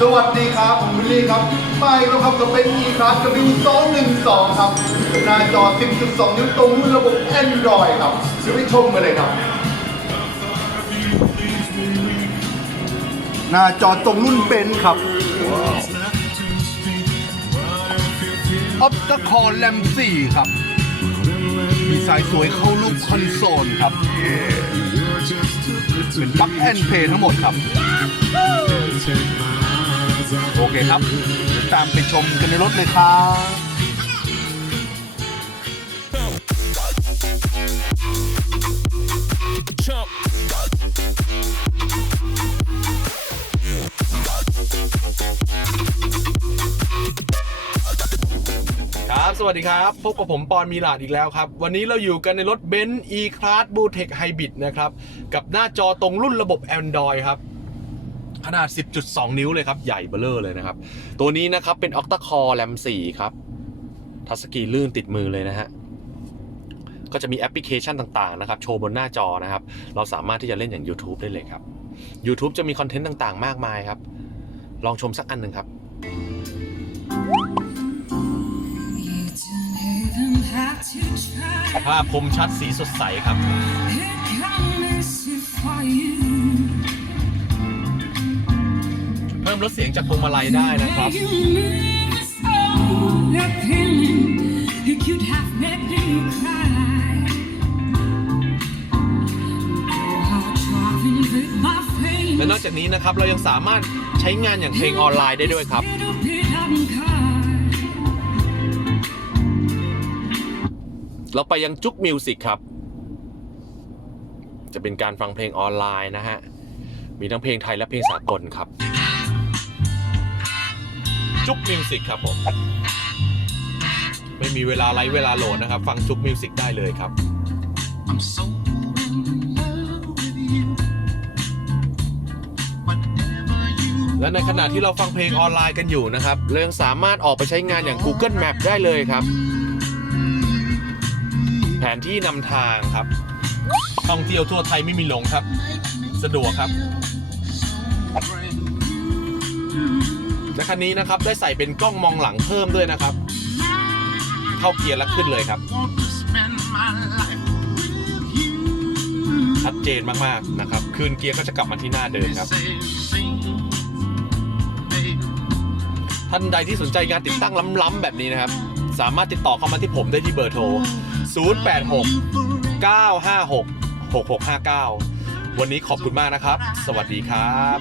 สวัสดีครับผมวิลลี่ครับไปแล้วครับก็เป็น e c l a s W212 ครับ หน้าจอ 10.2 นิ้วตรงรุ่นระบบ Android ครับเดี๋ยวไปชมกันเลยครับ หน้าจอตรงรุ่นเบนครับออปต c คอร์แรม4ครับดีไซน์สวยเข้ารูปคอนโซลครับ เป็นปั๊กแอนเพย์ทั้งหมดครับ โอเคครับเดี๋ยวตามไปชมกันในรถเลยครับครับ สวัสดีครับ พบกับผมปอนมีลาดอีกแล้วครับ วันนี้เราอยู่กันในรถเบนซ์ E-Class b l u e t e c h Hybrid นะครับ กับหน้าจอตรงรุ่นระบบ Android ครับ ขนาด 10.2 นิ้วเลยครับ ใหญ่เบ้อเลอร์เลยนะครับ ตัวนี้นะครับเป็น Octa Core RAM 4 ครับ ทัชสกรีนลื่นติดมือเลยนะฮะ ก็จะมีแอปพลิเคชันต่างๆนะครับ โชว์บนหน้าจอนะครับ เราสามารถที่จะเล่นอย่าง YouTube ได้เลยครับ YouTube จะมีคอนเทนต์ต่างๆ มากมายครับ ลองชมสักอันหนึ่งครับ ภาพคมชัดสีสดใสครับ พิ่มลดเสียงจากพวงมาลัยได้นะครับ และนอกจากนี้นะครับเรายังสามารถใช้งานอย่างเพลงออนไลน์ได้ด้วยครับ เราไปยังจุกมิวสิกครับ จะเป็นการฟังเพลงออนไลน์นะฮะ มีทั้งเพลงไทยและเพลงสากลครับ จุกมิวสิกครับผม ไม่มีเวลาไลฟ์เวลาโหลดนะครับ ฟังจุกมิวสิกได้เลยครับ I'm so in love with you. Whatever you และในขณะที่เราฟังเพลงออนไลน์กันอยู่นะครับเรายังสามารถออกไปใช้งานอย่าง Google Map ได้เลยครับ แผนที่นำทางครับ ท่องเที่ยวทั่วไทยไม่มีหลงครับ สะดวกครับ คันนี้นะครับได้ใส่เป็นกล้องมองหลังเพิ่มด้วยนะครับ เข้าเกียร์แล้วขึ้นเลยครับ ชัดเจนมากๆนะครับ คืนเกียร์ก็จะกลับมาที่หน้าเดิมครับ ท่านใดที่สนใจการติดตั้งล้ำๆแบบนี้นะครับ สามารถติดต่อเข้ามาที่ผมได้ที่เบอร์โทร 086 956 6659 วันนี้ขอบคุณมากนะครับ สวัสดีครับ